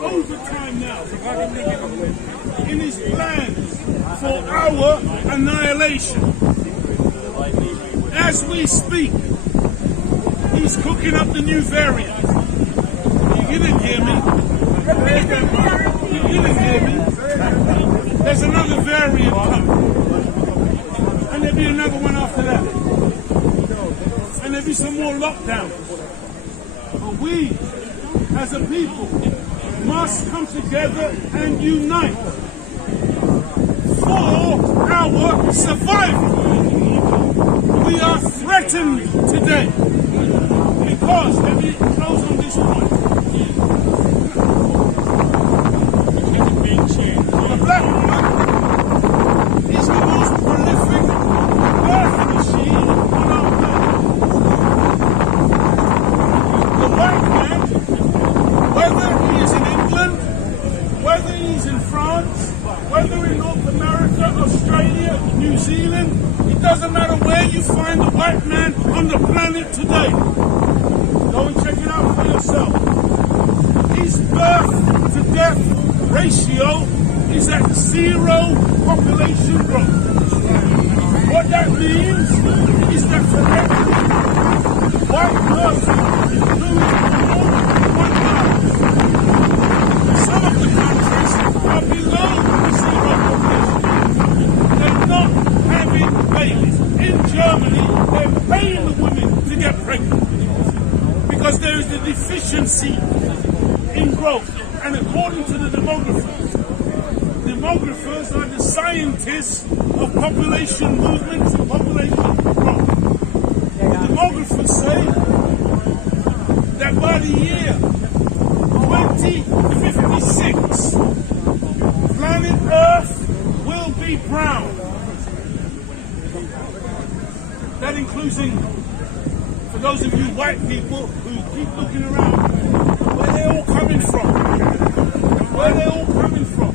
overtime now in his plans for our annihilation. As we speak, he's cooking up the new variant. You didn't hear me. You didn't hear me. There's another variant coming. And there'll be another one after that. And there'll be some more lockdowns. But we, as a people, must come together and unite for our survival. We are threatened today because, let me close on this point. The black woman is the most prolific birth machine on our planet. The white man, whether he is in England, whether he's in France, whether in North America, Australia, New Zealand, it doesn't matter where you find the white man on the planet today. Go and check it out for yourself. His birth to death ratio is at zero population growth. What that means is that for every white person who is born, one dies. Some of the countries are below zero population. They're not having babies. In Germany, they're paying the women to get pregnant because there is a deficiency in growth. And according to the demographers are the scientists of population movements and population growth. Demographers say that by the year 2056, planet Earth will be brown. That including, for those of you white people who keep looking around, where they all coming from? Where they all coming from?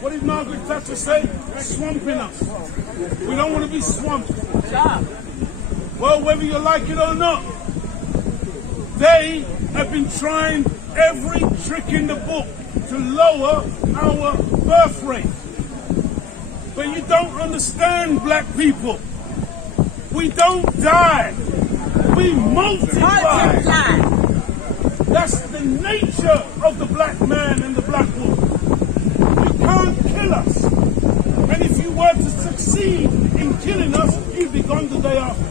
What did Margaret Thatcher say? Swamping us. We don't want to be swamped. Well, whether you like it or not, they have been trying every trick in the book to lower our birth rate. But you don't understand, black people. We don't die. We multiply. That's the nature of the black man and the black woman. You can't kill us. And if you were to succeed in killing us, you'd be gone the day after.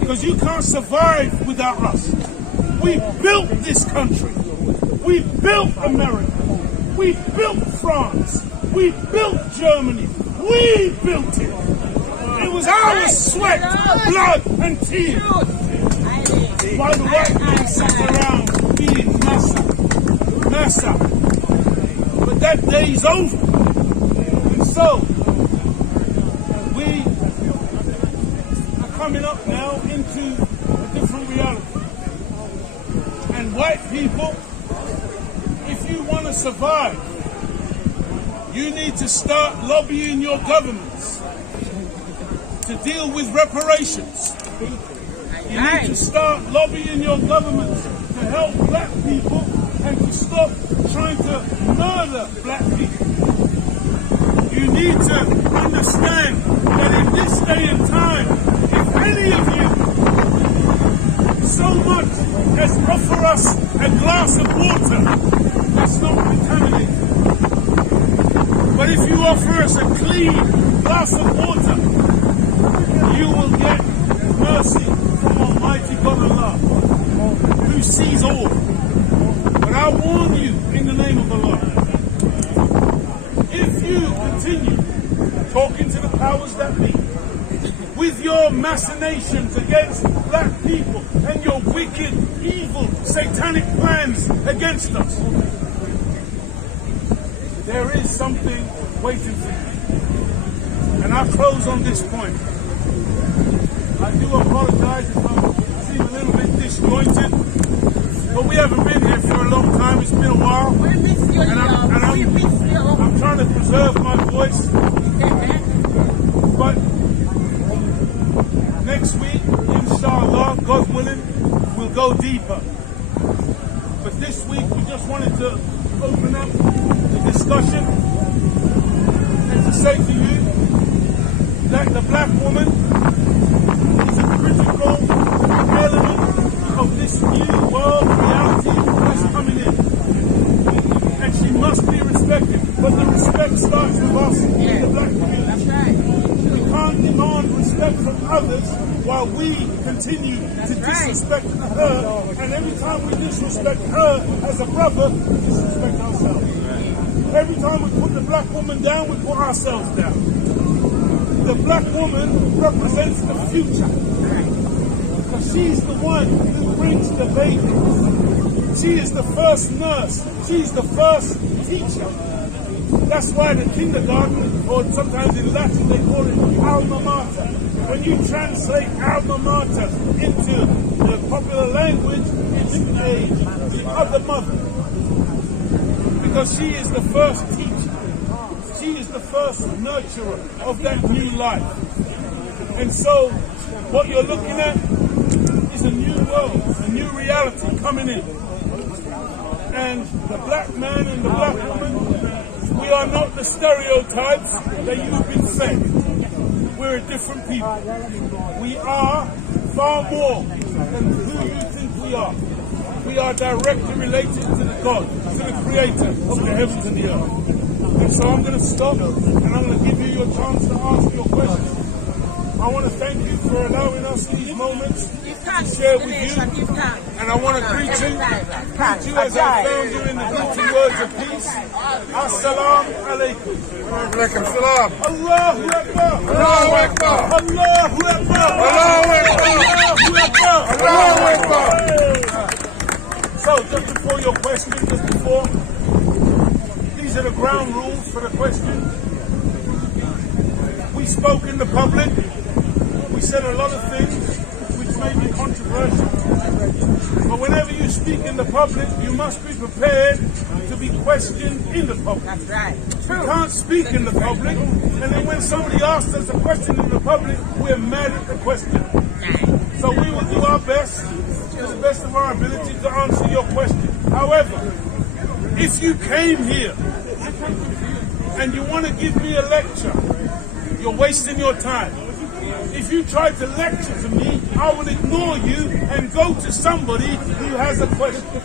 Because you can't survive without us. We built this country. We built America. We built France. We built Germany. We built it. It was our sweat, blood, and tears. While the white man sat around being massa. But that day's over. And so, we are coming up now into a different reality. And white people, if you want to survive, you need to start lobbying your governments to deal with reparations. You need to start lobbying your governments to help black people and to stop trying to murder black people. You need to understand that in this day and time, if any of you so much as offer us a glass of water that's not contaminated, but if you offer us a clean glass of water, you will get mercy from Almighty God Allah, who sees all. But I warn you in the name of Allah, if you continue talking to the powers that be, with your machinations against black people and your wicked, evil, satanic plans against us, there is something waiting for you. And I'll close on this point. I do apologize if I seem a little bit disjointed, but we haven't been here for a long time. It's been a while. I'm trying to preserve my voice. But next week, inshallah, God willing, we'll go deeper. this week we just wanted to open up the discussion and to say to you that the black woman is a critical element of this new world reality that's coming in. And she must be respected. But the respect starts with us, the black community. That's right. We can't demand respect from others while we continue to disrespect her. And every time we disrespect her as a brother, we disrespect ourselves. Every time we put the black woman down, we put ourselves down. The black woman represents the future. Because she's the one who brings the baby. She is the first nurse. She's the first teacher. That's why the kindergarten, or sometimes in Latin they call it alma mater. When you translate alma mater into the popular language, it's the other mother. Because she is the first teacher. She is the first nurturer of that new life. And so, what you're looking at is a new world, a new reality coming in. And the black man and the black woman, we are not the stereotypes that you've been fed. We're a different people. We are far more than who you think we are. We are directly related to the God, to the Creator of the heavens and the earth. And so I'm going to stop and I'm going to give you your chance to ask your questions. I want to thank you for allowing us these moments to share with you. And I want to greet you as I found you in the greeting words of peace. Assalamu alaikum. Alaikum salam. Allahu Akbar. Allahu Akbar. Allahu Akbar. Allahu Akbar. Allahu Akbar. So, just before your question, these are the ground rules for the question. We spoke in the public. We said a lot of things which may be controversial. But whenever you speak in the public, you must be prepared to be questioned in the public. That's right. We can't speak in the public, and then when somebody asks us a question in the public, we're mad at the question. So we will do our best, to the best of our ability, to answer your question. However, if you came here and you want to give me a lecture, you're wasting your time. If you try to lecture to me, I will ignore you and go to somebody who has a question.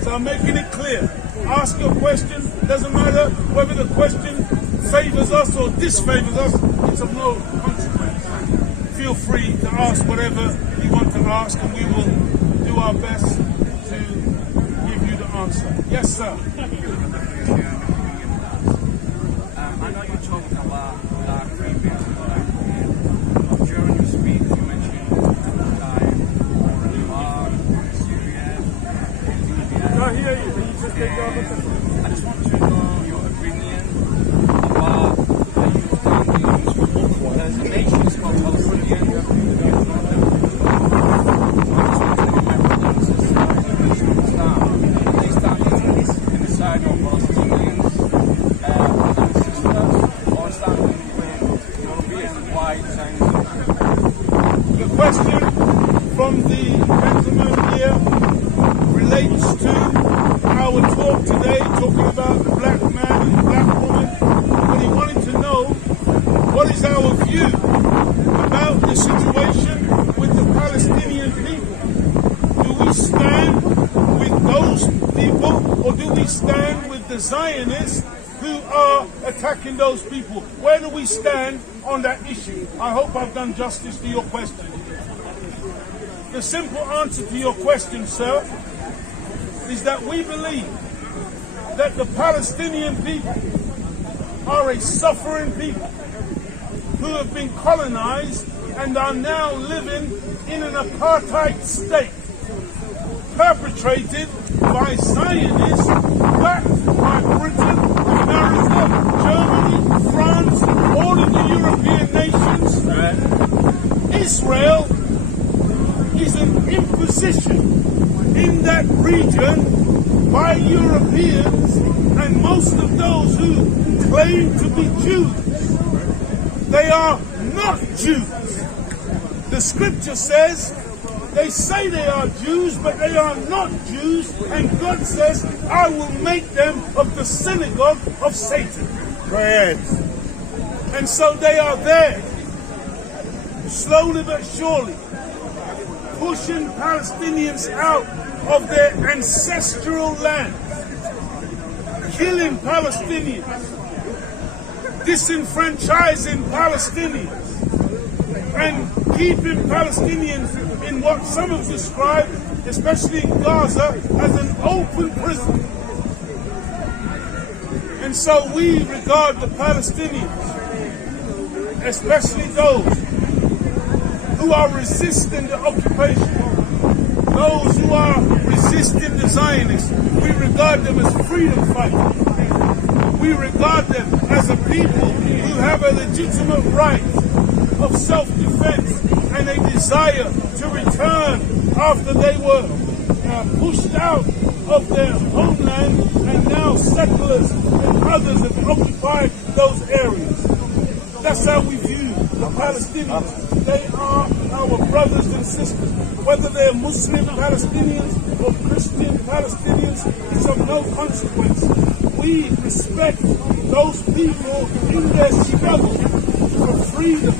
So I'm making it clear. Ask your question. Doesn't matter whether the question favors us or disfavors us. It's of no consequence. Feel free to ask whatever you want to ask, and we will do our best to give you the answer. Yes, sir. I know you talked about black females. During your speech, you mentioned Iraq, Syria, Libya. I hear you. Can you just take that? I just want to know your opinion about the youth standings. There's a nation called Palestinian. I just want to know my brothers and sisters in Islam. They stand in the side of Palestinians, brothers and sisters, or standing with European white Chinese. The question from the gentleman here relates to our talk today, talking about the black man and the black woman. But he wanted to know, what is our view about the situation with the Palestinian people? Do we stand with those people, or do we stand with the Zionists who are attacking those people? Where do we stand on that issue? I hope I've done justice to your question. The simple answer to your question, sir, is that we believe that the Palestinian people are a suffering people who have been colonized and are now living in an apartheid state, perpetrated by Zionists, backed by Britain, America, Germany, France, all of the European nations. Israel is an imposition in that region by Europeans and most of those who claim to be Jews. They are not Jews. The scripture says They say they are Jews, but they are not Jews. And God says, I will make them of the synagogue of Satan. Go ahead. And so they are there, slowly but surely, pushing Palestinians out of their ancestral land, killing Palestinians, disenfranchising Palestinians, and keeping Palestinians in what some have described, especially in Gaza, as an open prison. And so we regard the Palestinians, especially those who are resisting the occupation, those who are resisting the Zionists, we regard them as freedom fighters. We regard them as a people who have a legitimate right of self-defense and a desire to return after they were pushed out of their homeland, and now settlers and others have occupied those areas. That's how we view the Palestinians. They are our brothers and sisters. Whether they're Muslim Palestinians or Christian Palestinians, it's of no consequence. We respect those people in their struggle for freedom,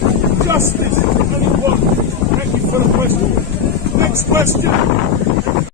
justice, and equality. Thank you for the question. Next question.